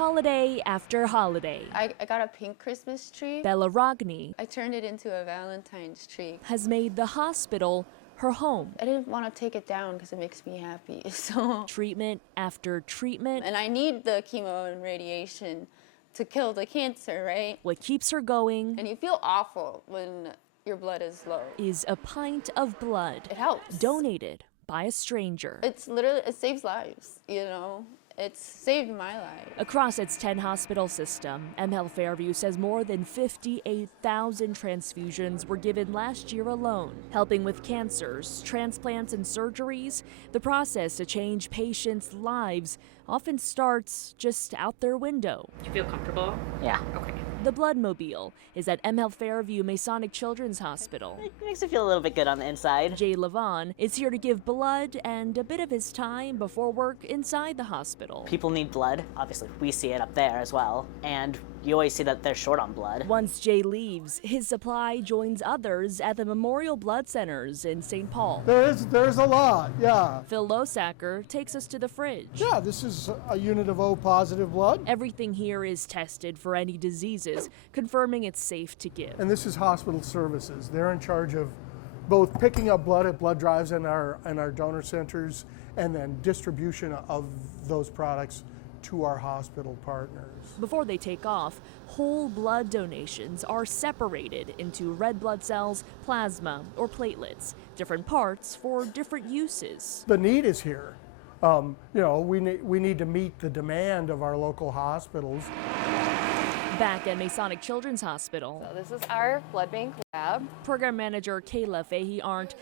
Holiday after holiday, I got a pink Christmas tree. Bella Rogni I turned it into a Valentine's tree. has made the hospital her home. I didn't want to take it down because it makes me happy. So Treatment after treatment. and I need the chemo and radiation to kill the cancer, right? What keeps her going And you feel awful when your blood is low. is a pint of blood It helps. donated by a stranger. It's literally, it saves lives, you know? It's saved my life. Across its 10 hospital system, MHealth Fairview says more than 58,000 transfusions were given last year alone, helping with cancers, transplants, and surgeries. The process to change patients' lives often starts just out their window. Do you feel comfortable? Yeah. Okay. The Bloodmobile is at MHealth Fairview Masonic Children's Hospital. It makes me feel a little bit good on the inside. Jay Levon is here to give blood and a bit of his time before work inside the hospital. People need blood. Obviously, we see it up there as well. And you always see that they're short on blood. Once Jay leaves, his supply joins others at the Memorial Blood Centers in St. Paul. There's a lot, yeah. Phil Losacker takes us to the fridge. Yeah, this is a unit of O positive blood. Everything here is tested for any diseases, confirming it's safe to give. And this is hospital services. They're in charge of both picking up blood at blood drives in our donor centers and then distribution of those products to our hospital partners. Before they take off, whole blood donations are separated into red blood cells, plasma, or platelets, different parts for different uses. The need is here. We need to meet the demand of our local hospitals. Back at Masonic Children's Hospital, So this is our blood bank lab. program manager Kayla Fahey-Arndt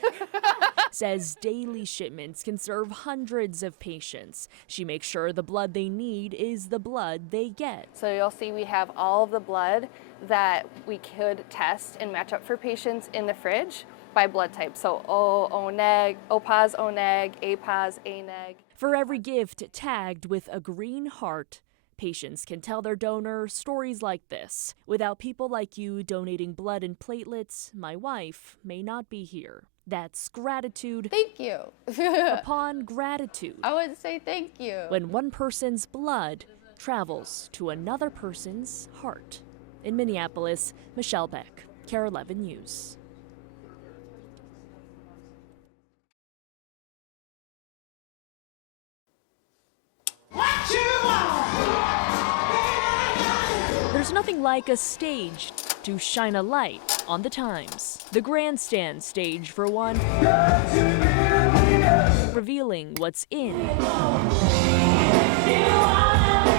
says daily shipments can serve hundreds of patients. She makes sure the blood they need is the blood they get. So you'll see we have all of the blood that we could test and match up for patients in the fridge by blood type. So O neg, O pos, O neg, A pos, A neg. For every gift tagged with a green heart, patients can tell their donor stories like this. Without people like you donating blood and platelets, my wife may not be here. That's gratitude Thank you. upon gratitude. I would say thank you. When one person's blood travels to another person's heart. In Minneapolis, Michelle Beck, KARE 11 News. There's nothing like a stage to shine a light on the times. The grandstand stage, for one, revealing what's in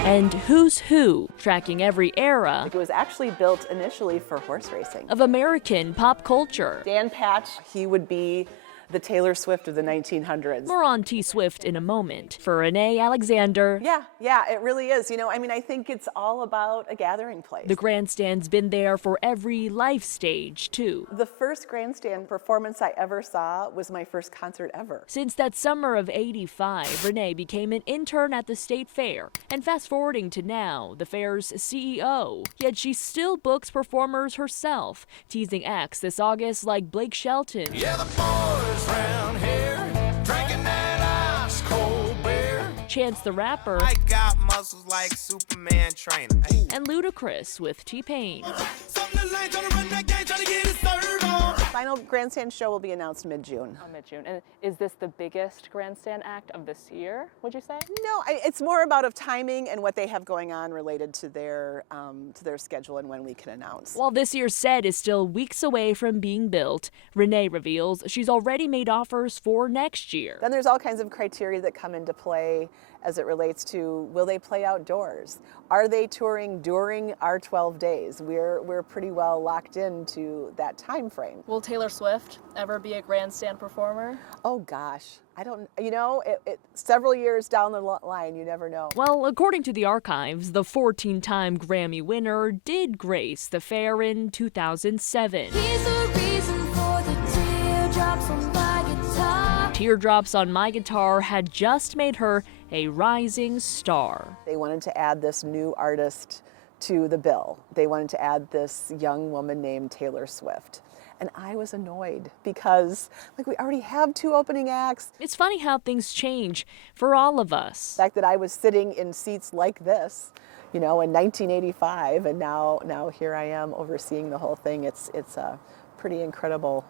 and who's who, tracking every era It was actually built initially for horse racing. of American pop culture. Dan Patch, he would be the Taylor Swift of the 1900s. More on T Swift in a moment. For Renee Alexander, Yeah, it really is. I think it's all about a gathering place. the grandstand's been there for every life stage, too. The first grandstand performance I ever saw was my first concert ever. Since that summer of '85, Renee became an intern at the state fair. And fast forwarding to now, the fair's CEO. Yet she still books performers herself, teasing acts this August like Blake Shelton. Yeah, the boys round here drinking that ice cold beer. Chance the Rapper, I got muscles like Superman trainer. Hey. and Ludacris with T-Pain. Something to lane, tryna run that game, tryna get it served on. Final grandstand show will be announced mid-June. Mid-June. And is this the biggest grandstand act of this year, would you say? No, it's more about of timing and what they have going on related to their schedule and when we can announce. While this year's set is still weeks away from being built, Renee reveals she's already made offers for next year. Then there's all kinds of criteria that come into play as it relates to, will they play outdoors? Are they touring during our 12 days? We're pretty well locked into that time frame. Will Taylor Swift ever be a grandstand performer? Oh gosh, I don't, several years down the line, you never know. Well, according to the archives, the 14-time Grammy winner did grace the fair in 2007. He's the reason for the teardrops on my guitar. Teardrops on My Guitar had just made her a rising star. They wanted to add this new artist to the bill. They wanted to add this young woman named Taylor Swift. And I was annoyed because like we already have 2 opening acts. It's funny how things change for all of us. The fact that I was sitting in seats like this, you know, in 1985, and now here I am overseeing the whole thing. It's a pretty incredible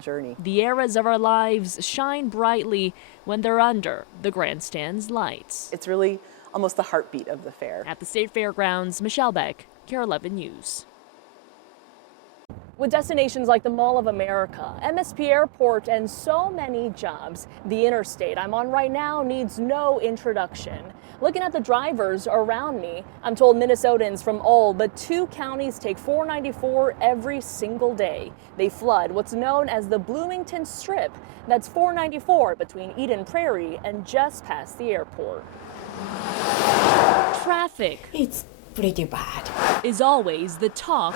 journey. The eras of our lives shine brightly when they're under the grandstand's lights. It's really almost the heartbeat of the fair. At the State Fairgrounds, Michelle Beck, KARE 11 News. With destinations like the Mall of America, MSP Airport, and so many jobs, the interstate I'm on right now needs no introduction. Looking at the drivers around me, I'm told Minnesotans from all but 2 counties take 494 every single day. They flood what's known as the Bloomington Strip. That's 494 between Eden Prairie and just past the airport. Traffic. It's pretty bad. Is always the talk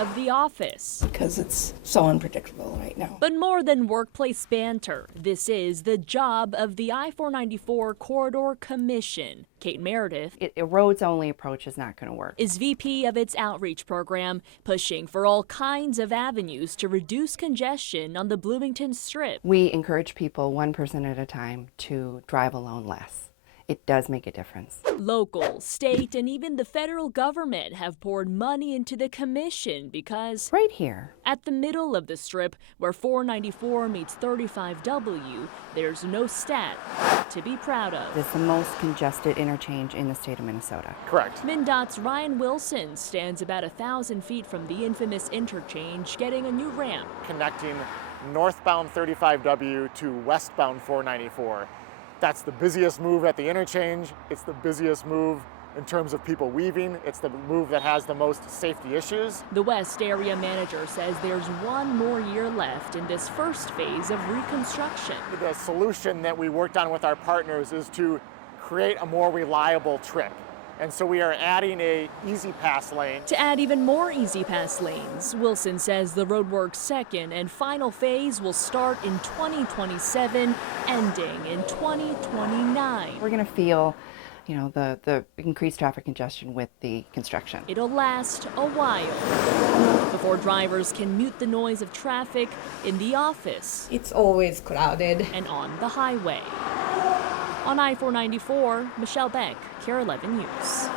of the office. Because it's so unpredictable right now. But more than workplace banter, this is the job of the I-494 Corridor Commission. Kate Meredith A roads-only approach is not going to work. Is VP of its outreach program, pushing for all kinds of avenues to reduce congestion on the Bloomington Strip. We encourage people, one person at a time, to drive alone less. It does make a difference. Local, state, and even the federal government have poured money into the commission because right here, at the middle of the strip where 494 meets 35W, there's no stat to be proud of. It's the most congested interchange in the state of Minnesota. Correct. MnDOT's Ryan Wilson stands about 1,000 feet from the infamous interchange, getting a new ramp. Connecting northbound 35W to westbound 494. That's the busiest move at the interchange. It's the busiest move in terms of people weaving. It's the move that has the most safety issues. The West Area Manager says there's 1 more year left in this first phase of reconstruction. The solution that we worked on with our partners is to create a more reliable trip. And so we are adding a Easy Pass lane. To add even more Easy Pass lanes, Wilson says the roadwork's second and final phase will start in 2027, ending in 2029. We're going to feel, you know, the increased traffic congestion with the construction. It'll last a while before drivers can mute the noise of traffic in the office. It's always crowded. And on the highway. On I-494, Michelle Beck, KARE 11 News.